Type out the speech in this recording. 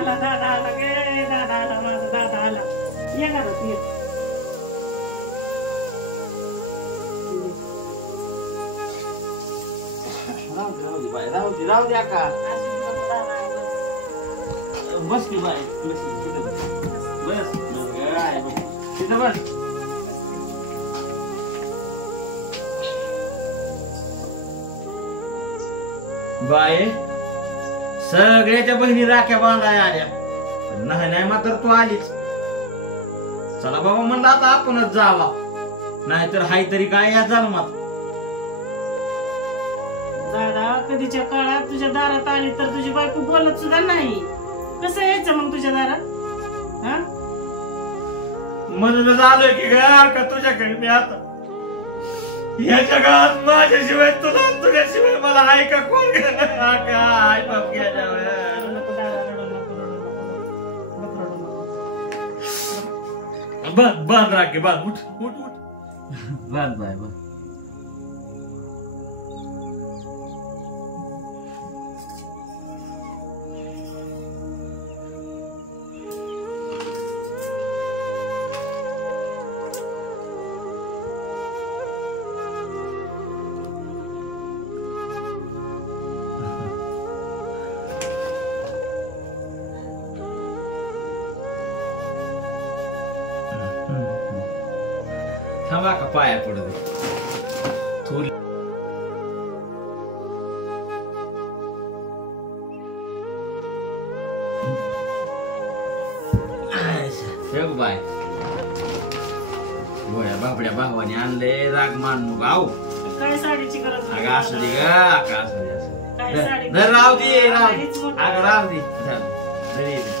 आला दादा आला गे दादा आला माझा दादा आला ये घरात ये राहू द्या का बस की बाय बस तिथं बस बाय सगळ्याच्या बहिणी राख्या बांधायला आल्या नाही नाही मात्र तू आलीच चला बाबा म्हणलं आता आपणच जावा नाहीतर हाय तरी काय या झालं मग दादा कधीच्या काळात तुझ्या दारात आली तर तुझी बायको बोलत सुद्धा नाही कसं यायचं मग तुझ्या दारात हा म्हणूनच आलोय की का तुझ्याकडे मी आता या जगात माझ्याशिवाय तुझ्याशिवाय मला आहे का कोण काय बाप बांध राखे बांध उठ उठ उठ बांध बाय बाय थांबा का पाया पडू दे थोडी बाय गोळ्या बापड्या भावाने आणले राग मान नको आऊ काय साडीची गरज अगं असू दे ग असू दे राहू दे राहू दे अगं राहू दे